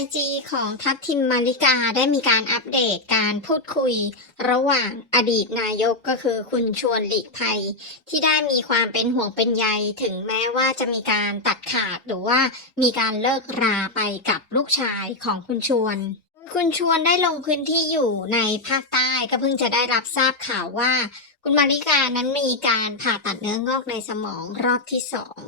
IG ของทัพทิมมาริกาได้มีการอัปเดตการพูดคุย ระหว่างอดีตนายกก็คือคุณชวนหลีกภัย ที่ได้มีความเป็นห่วงเป็นใยถึงแม้ว่าจะมีการตัดขาดหรือว่ามีการเลิกราไปกับลูกชายของคุณชวนคุณชวนได้ลงพื้นที่อยู่ในภาคใต้ก็เพิ่งจะได้รับทราบข่าวว่า คุณมาริกานั้นมีการผ่าตัดเนื้องอกในสมองรอบที่สอง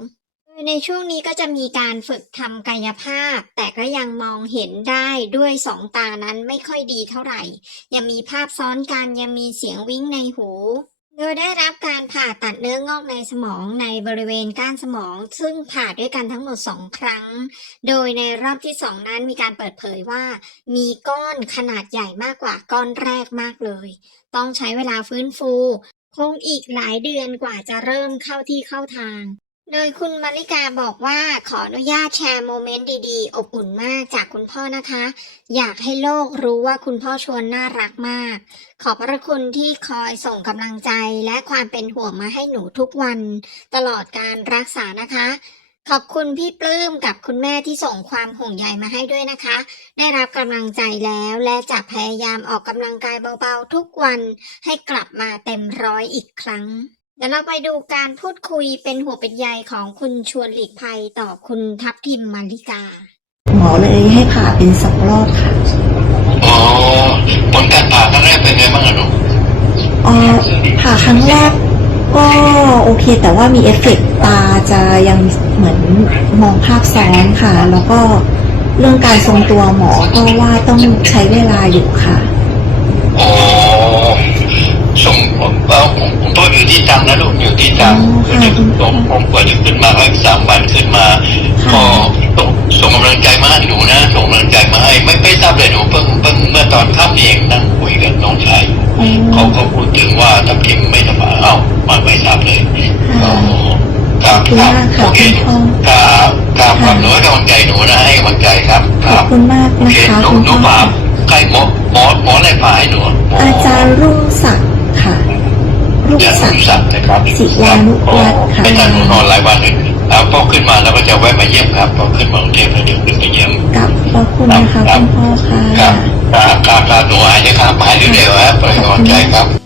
ในช่วงนี้ก็จะมีการฝึกทำกายภาพ แต่ก็ยังมองเห็นได้ด้วยสองตานั้นไม่ค่อยดีเท่าไหร่ ยังมีภาพซ้อนกันยังมีเสียงวิ่งในหู โดยได้รับการผ่าตัดเนื้องอกในสมองในบริเวณก้านสมอง ซึ่งผ่าด้วยกันทั้งหมด 2 ครั้ง โดยในรอบที่ 2 นั้นมีการเปิดเผยว่า มีก้อนขนาดใหญ่มากกว่าก้อนแรกมากเลย ต้องใช้เวลาฟื้นฟู คงอีกหลายเดือนกว่าจะเริ่มเข้าที่เข้าทาง โดยคุณมาริกาบอกว่าขออนุญาตแชร์โมเมนต์ดีๆ อบอุ่นมากจากคุณพ่อนะคะ อยากให้โลกรู้ว่าคุณพ่อชวนน่ารักมาก ขอบพระคุณที่คอยส่งกำลังใจและความเป็นห่วงมาให้หนูทุกวัน ตลอดการรักษานะคะ ขอบคุณพี่ปลื้มกับคุณแม่ที่ส่งความห่วงใยมาให้ด้วยนะคะ ได้รับกำลังใจแล้วและจะพยายามออกกำลังกายเบาๆทุกวันให้กลับมาเต็มร้อยอีกครั้ง เดี๋ยวเราไปดูการพูดคุยเป็นหัวเป็นใยของคุณชวนหลีกภัยต่อคุณทัพทิมมาริกา หมอเลยให้ผ่าเป็นสองรอบค่ะ อ๋อผลการผ่าครั้งแรกเป็นไงบ้างอะหนูอ๋อผ่าครั้งแรกก็โอเค แต่ว่ามีเอฟเฟกต์ตาจะยังเหมือนมองภาพซ้อนค่ะ แล้วก็เรื่องการทรงตัวหมอก็ว่าต้องใช้เวลาอยู่ค่ะ อ๋อส่ง เออผมผมพ่ออยู่ที่ตรังนะลูกอยู่ที่ตรังอ๋อค่ะผมผมกว่าจะขึ้นมาก็อีกสามวันขึ้นมาค่ะก็ส่งส่งกำลังใจมาให้หนูนะส่งกำลังใจมาให้ไม่ไม่ทราบเลยหนูเพิ่งเพิ่งเมื่อตอนค่ำนี่เองนั่งคุยกับน้องชายอยู่อ๋อเขาเขาพูดถึงว่าทัพทิมไม่สบายเอ้ามาไม่ทราบเลยค่ะครับขอบคุณครับมากค่ะโอเคคุณพ่อครับครับครับหนูให้กำลังใจหนูนะให้กำลังใจครับคขอรับบคุณมากโอนะเคคะหนูคุณหนูพ่อผ่าใครหมอหมอหมออะไรผ่าให้หนูหมอาจารย์ ศักรุ่ดิ์งศักดิ์นะครับศิวานุวัฒน์ค่ะไม่ทันหนูนอนหลายวันเลยแล้วพอขึ้นมาแล้วก็จะแวะมาเยี่ยมครับพอขึ้นมากรุงเทพแล้วเดี๋ยวขึ้นไปเยี่ยมกับขอบคุณนะคะคุณพ่อค่ะครับครับครับครับหนูหายนะครับหายเร็วๆครับปล่อยกำลังใจครับ